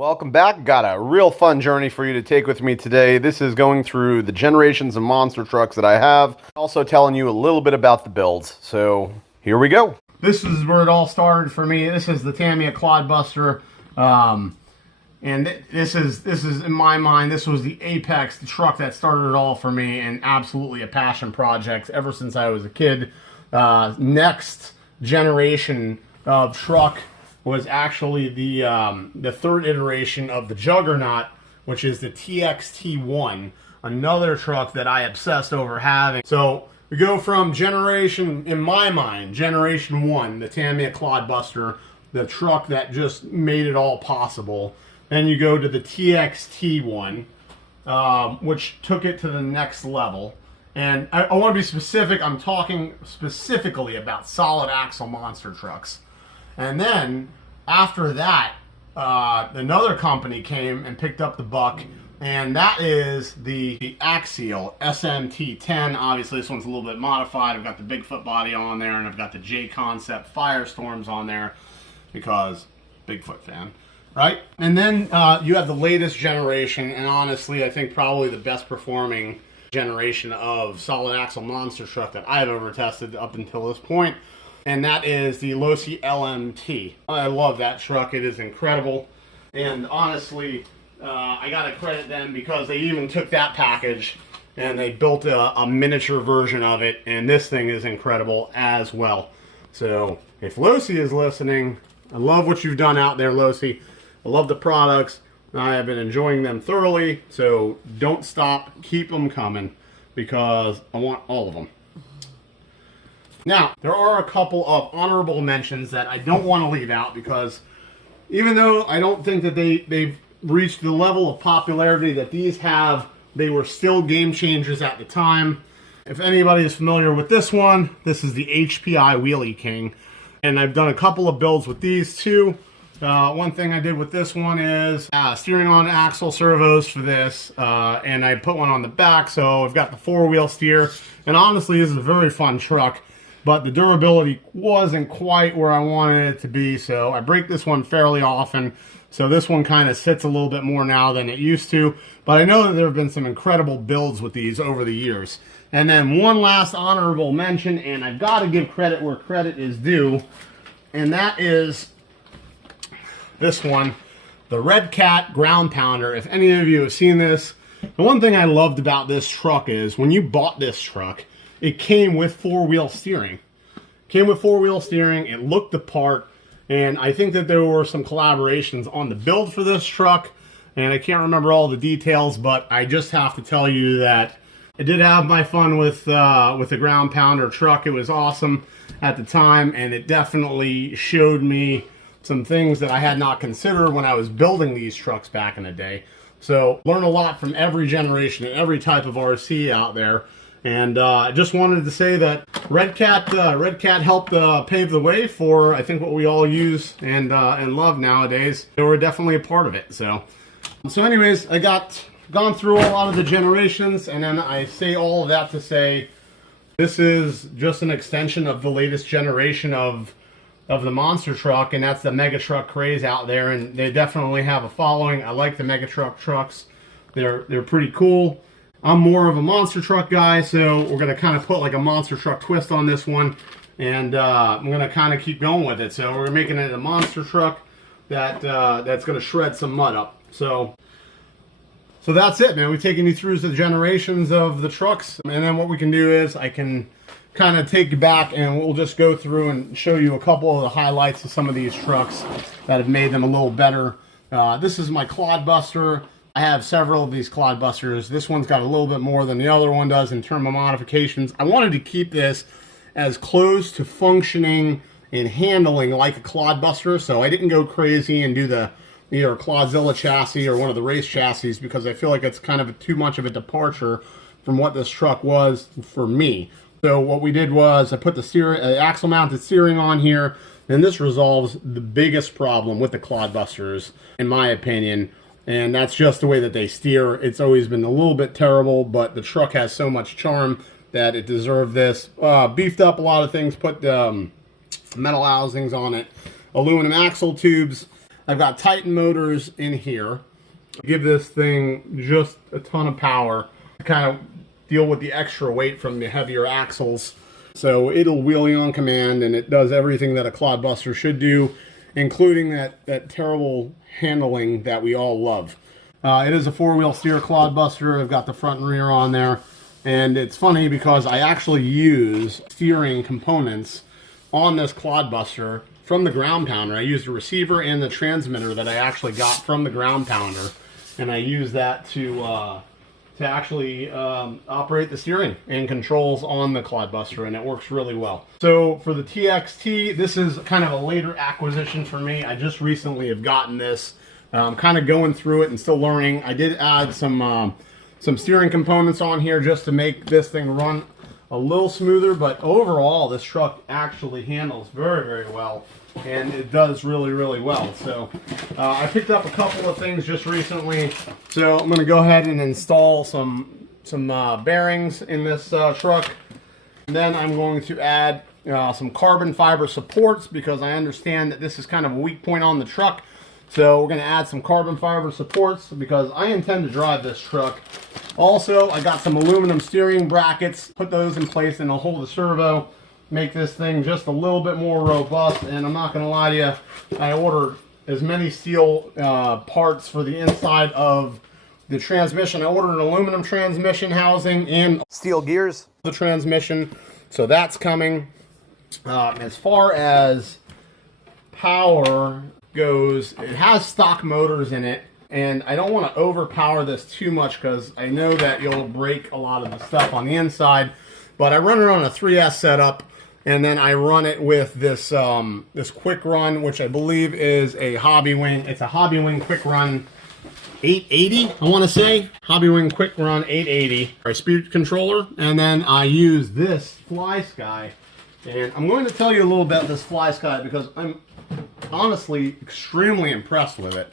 Welcome back. Got a real fun journey for you to take with me today. This is going through the generations of monster trucks that I have. Also telling you a little bit about the builds. So here we go. This is where it all started for me. This is the Tamiya Clod Buster. And this is in my mind, this was the apex, the truck that started it all for me, and absolutely a passion project ever since I was a kid. Next generation of truck was actually the third iteration of the Juggernaut, which is the TXT1, another truck that I obsessed over having. So we go from generation, in my mind, generation 1, the Tamiya Clod Buster, the truck that just made it all possible. Then you go to the TXT1, which took it to the next level. And I want to be specific, I'm talking specifically about solid axle monster trucks. And then, after that, another company came and picked up the buck, and that is the Axial SMT10. Obviously, this one's a little bit modified. I've got the Bigfoot body on there, and I've got the J-Concept Firestorms on there, because Bigfoot fan, right? And then you have the latest generation, and honestly, I think probably the best performing generation of solid axle monster truck that I've ever tested up until this point. And that is the Losi LMT. I love that truck. It is incredible. And honestly, I gotta credit them because they even took that package and they built a miniature version of it. And this thing is incredible as well. So if Losi is listening, I love what you've done out there, Losi. I love the products. I have been enjoying them thoroughly. So don't stop. Keep them coming because I want all of them. Now, there are a couple of honorable mentions that I don't want to leave out because even though I don't think that they've reached the level of popularity that these have, they were still game changers at the time. If anybody is familiar with this one, this is the HPI Wheelie King. And I've done a couple of builds with these too. One thing I did with this one is steering on axle servos for this, and I put one on the back, so I've got the 4-wheel steer. And honestly, this is a very fun truck. But the durability wasn't quite where I wanted it to be, so I break this one fairly often. So this one kind of sits a little bit more now than it used to. But I know that there have been some incredible builds with these over the years. And then one last honorable mention, and I've got to give credit where credit is due, and that is this one, the Red Cat Ground Pounder. If any of you have seen this, the one thing I loved about this truck is when you bought this truck, it came with 4-wheel steering. It looked the part, and I think that there were some collaborations on the build for this truck, and I can't remember all the details, but I just have to tell you that I did have my fun with the Ground Pounder truck. It was awesome at the time, and it definitely showed me some things that I had not considered when I was building these trucks back in the day. So, learn a lot from every generation and every type of RC out there. And I just wanted to say that Red Cat helped pave the way for, I think, what we all use and love nowadays. They were definitely a part of it. So anyways, I gone through a lot of the generations, and then I say all of that to say this is just an extension of the latest generation of the monster truck, and that's the mega truck craze out there. And they definitely have a following. I like the mega trucks. They're pretty cool. I'm more of a monster truck guy, so we're going to kind of put like a monster truck twist on this one, and I'm going to kind of keep going with it. So we're making it a monster truck that's going to shred some mud up. So that's it, man. We've taken you through the generations of the trucks, and then what we can do is I can kind of take you back, and we'll just go through and show you a couple of the highlights of some of these trucks that have made them a little better. This is my Clod Buster. I have several of these Clod Busters. This one's got a little bit more than the other one does in terms of modifications. I wanted to keep this as close to functioning and handling like a Clod Buster, so I didn't go crazy and do the either Clodzilla chassis or one of the race chassis because I feel like it's kind of too much of a departure from what this truck was for me. So what we did was I put the axle mounted steering on here, and this resolves the biggest problem with the Clod Busters, in my opinion. And that's just the way that they steer. It's always been a little bit terrible, but the truck has so much charm that it deserved this. Beefed up a lot of things, put metal housings on it, aluminum axle tubes. I've got Titan motors in here. Give this thing just a ton of power to kind of deal with the extra weight from the heavier axles. So it'll wheelie on command, and it does everything that a Clod Buster should do, including that terrible handling that we all love. It is a 4-wheel steer Clod Buster. I've got the front and rear on there. And it's funny because I actually use steering components on this Clod Buster from the ground pounder. I used the receiver and the transmitter that I actually got from the ground pounder, and I use that to actually operate the steering and controls on the Clod Buster, and it works really well. So for the TXT, this is kind of a later acquisition for me. I just recently have gotten this. I'm kind of going through it and still learning. I did add some steering components on here just to make this thing run a little smoother, but overall this truck actually handles very, very well, and it does really, really well. So I picked up a couple of things just recently, so I'm going to go ahead and install some bearings in this truck, and then I'm going to add some carbon fiber supports because I understand that this is kind of a weak point on the truck. So we're going to add some carbon fiber supports because I intend to drive this truck. Also, I got some aluminum steering brackets, put those in place and they'll hold the servo, make this thing just a little bit more robust. And I'm not going to lie to you, I ordered as many steel parts for the inside of the transmission. I ordered an aluminum transmission housing and steel gears for the transmission, so that's coming. As far as power goes, it has stock motors in it, and I don't want to overpower this too much because I know that you'll break a lot of the stuff on the inside, but I run it on a 3S setup, and then I run it with this this quick run, which I believe is a Hobby Wing. It's a Hobby Wing quick run 880, I want to say. Hobby Wing quick run 880, our speed controller, and then I use this Fly Sky, and I'm going to tell you a little about this Fly Sky because I'm honestly extremely impressed with it.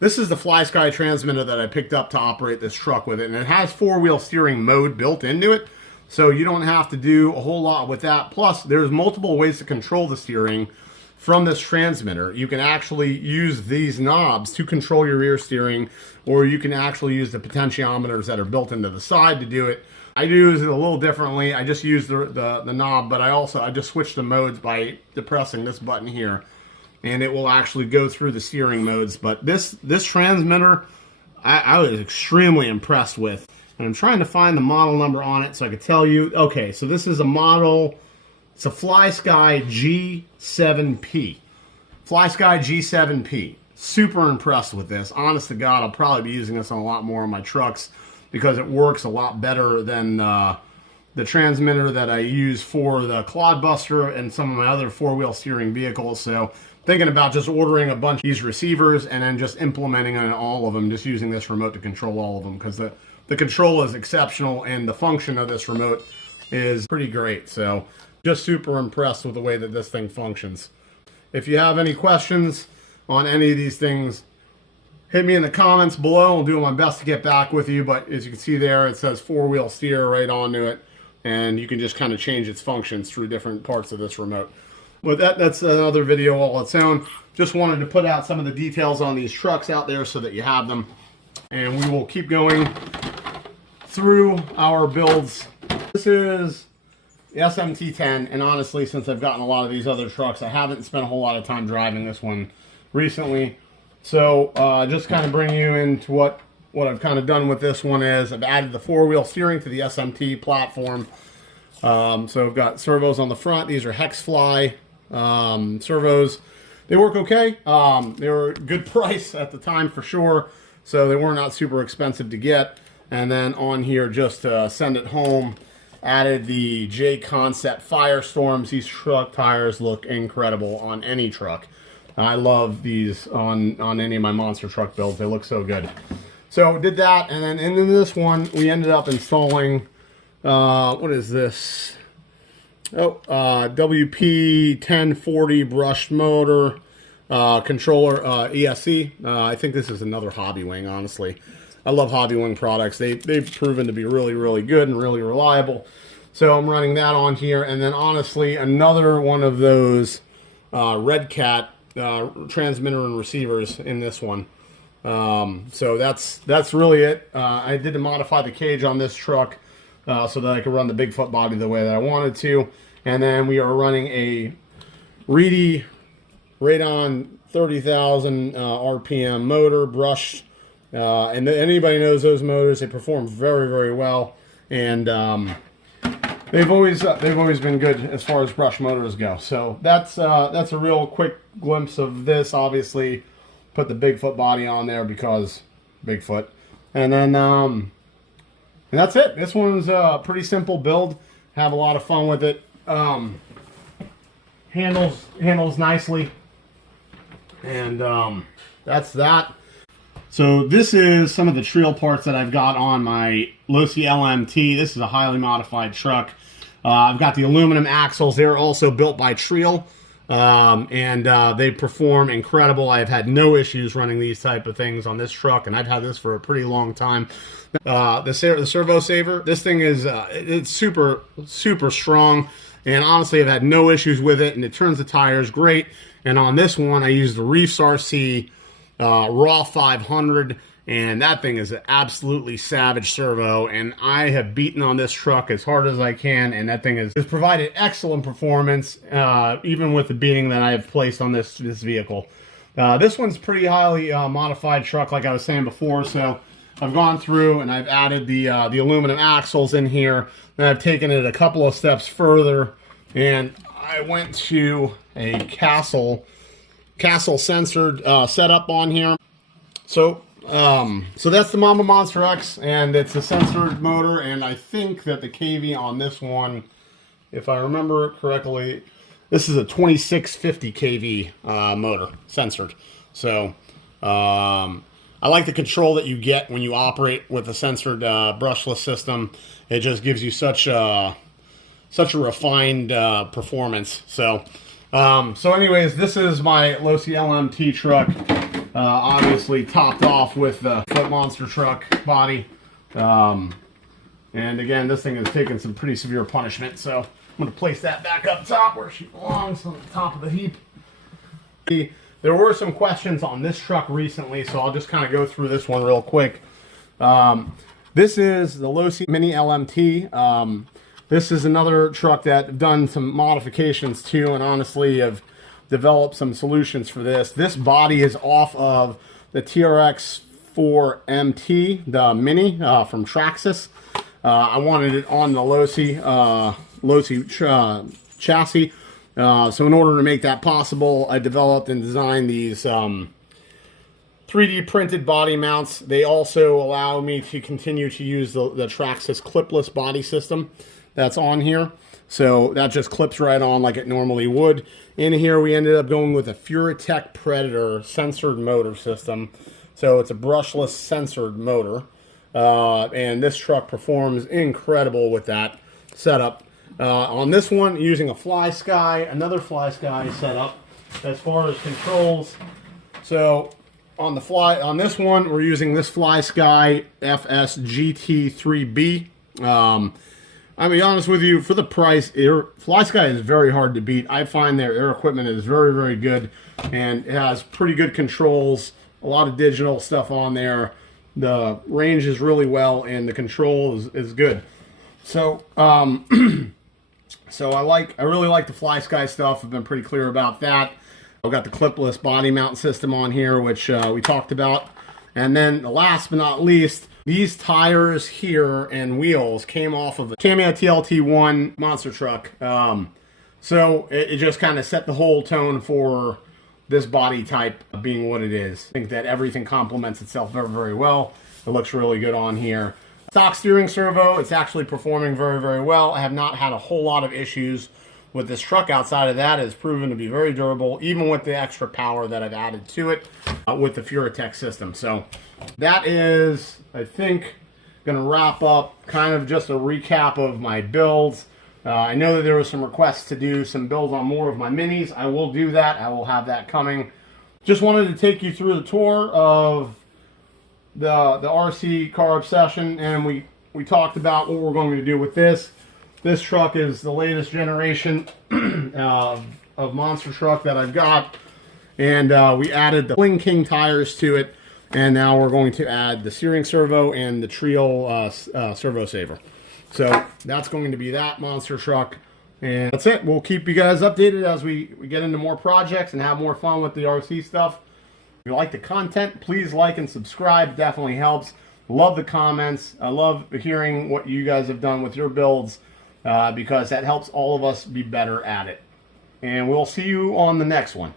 This is the Fly Sky transmitter that I picked up to operate this truck with it, and it has 4-wheel steering mode built into it, so you don't have to do a whole lot with that. Plus, there's multiple ways to control the steering from this transmitter. You can actually use these knobs to control your rear steering, or you can actually use the potentiometers that are built into the side to do it. I use it a little differently. I just use the knob, but I just switch the modes by depressing this button here, and it will actually go through the steering modes. But this transmitter, I was extremely impressed with, and I'm trying to find the model number on it so I could tell you. Okay, so this is a model. It's a Fly Sky G7P. Fly Sky G7P. Super impressed with this. Honest to God, I'll probably be using this on a lot more of my trucks because it works a lot better than the transmitter that I use for the Clod Buster and some of my other 4-wheel steering vehicles. So thinking about just ordering a bunch of these receivers and then just implementing on all of them, just using this remote to control all of them, because the control is exceptional and the function of this remote is pretty great. So just super impressed with the way that this thing functions. If you have any questions on any of these things, hit me in the comments below. I'll do my best to get back with you, but as you can see there, it says 4-wheel steer right onto it, and you can just kind of change its functions through different parts of this remote. But that's another video all its own. Just wanted to put out some of the details on these trucks out there so that you have them, and we will keep going through our builds. This is the SMT10, and honestly, since I've gotten a lot of these other trucks, I haven't spent a whole lot of time driving this one recently. So just kind of bring you into what I've kind of done with this one is I've added the 4-wheel steering to the SMT platform. So I've got servos on the front. These are Hex Fly servos. They work okay. They were a good price at the time for sure, so they were not super expensive to get. And then on here, just to send it home, added the J Concept Firestorms. These truck tires look incredible on any truck. I love these on any of my monster truck builds. They look so good. So did that, and then in this one, we ended up installing, what is this? Oh, WP1040 brushed motor, controller, ESC. I think this is another Hobby Wing, honestly. I love Hobby Wing products. They've proven to be really, really good and really reliable. So I'm running that on here, and then honestly, another one of those Red Cat transmitter and receivers in this one. So that's really it. I did modify the cage on this truck so that I could run the Bigfoot body the way that I wanted to. And then we are running a Reedy Radon 30,000 RPM motor, brushed. And anybody knows those motors, they perform very, very well. And they've always been good as far as brush motors go. So that's a real quick glimpse of this. Obviously, put the Bigfoot body on there because Bigfoot, and then and that's it. This one's a pretty simple build. Have a lot of fun with it. Handles nicely, and that's that. So this is some of the trail parts that I've got on my Losi LMT. This is a highly modified truck. I've got the aluminum axles. They're also built by Treel, and they perform incredible. I've had no issues running these type of things on this truck, and I've had this for a pretty long time. The servo saver, this thing is it's super, super strong, and honestly, I've had no issues with it, and it turns the tires great. And on this one, I used the Reefs RC Raw 500, and that thing is an absolutely savage servo, and I have beaten on this truck as hard as I can, and that thing has provided excellent performance, even with the beating that I have placed on this vehicle. This one's pretty highly modified truck, like I was saying before, so I've gone through and I've added the aluminum axles in here, and I've taken it a couple of steps further, and I went to a Castle censored setup on here. So that's the Mama Monster X, and it's a censored motor, and I think that the KV on this one, if I remember it correctly, this is a 2650 kV motor, censored. So I like the control that you get when you operate with a censored brushless system. It just gives you such a refined performance. So anyways, this is my Losi LMT truck, obviously topped off with the Foot Monster truck body. And again, this thing has taken some pretty severe punishment, so I'm going to place that back up top where she belongs, on the top of the heap. There were some questions on this truck recently, so I'll just kind of go through this one real quick. This is the Losi Mini LMT. This is another truck that I've done some modifications to, and honestly have developed some solutions for this. This body is off of the TRX 4MT, the Mini from Traxxas. I wanted it on the Losi chassis. So in order to make that possible, I developed and designed these 3D printed body mounts. They also allow me to continue to use the Traxxas clipless body system that's on here. So that just clips right on like it normally would. In here we ended up going with a Furatech Predator censored motor system. So it's a brushless censored motor. And this truck performs incredible with that setup. On this one, using a FlySky, another FlySky setup as far as controls. So on this one, we're using this FlySky FS GT3B. I'll be honest with you, for the price, FlySky is very hard to beat. I find their air equipment is very, very good, and it has pretty good controls, a lot of digital stuff on there. The range is really well, and the control is good. So, so I really like the FlySky stuff. I've been pretty clear about that. I've got the clipless body mount system on here, which we talked about. And then last but not least, these tires here and wheels came off of a Tamiya TLT1 monster truck. So it just kind of set the whole tone for this body type being what it is. I think that everything complements itself very, very well. It looks really good on here. Stock steering servo, it's actually performing very, very well. I have not had a whole lot of issues with this truck. Outside of that, it's proven to be very durable, even with the extra power that I've added to it with the Furatech system. So that is, I think, going to wrap up kind of just a recap of my builds. I know that there was some requests to do some builds on more of my minis. I will do that. I will have that coming. Just wanted to take you through the tour of the RC car obsession, and we talked about what we're going to do with this. This truck is the latest generation of monster truck that I've got, And we added the Sling King tires to it. And now we're going to add the steering servo and the Trio servo saver. So that's going to be that monster truck. And that's it. We'll keep you guys updated as we get into more projects and have more fun with the RC stuff. If you like the content, please like and subscribe. It definitely helps. Love the comments. I love hearing what you guys have done with your builds because that helps all of us be better at it. And we'll see you on the next one.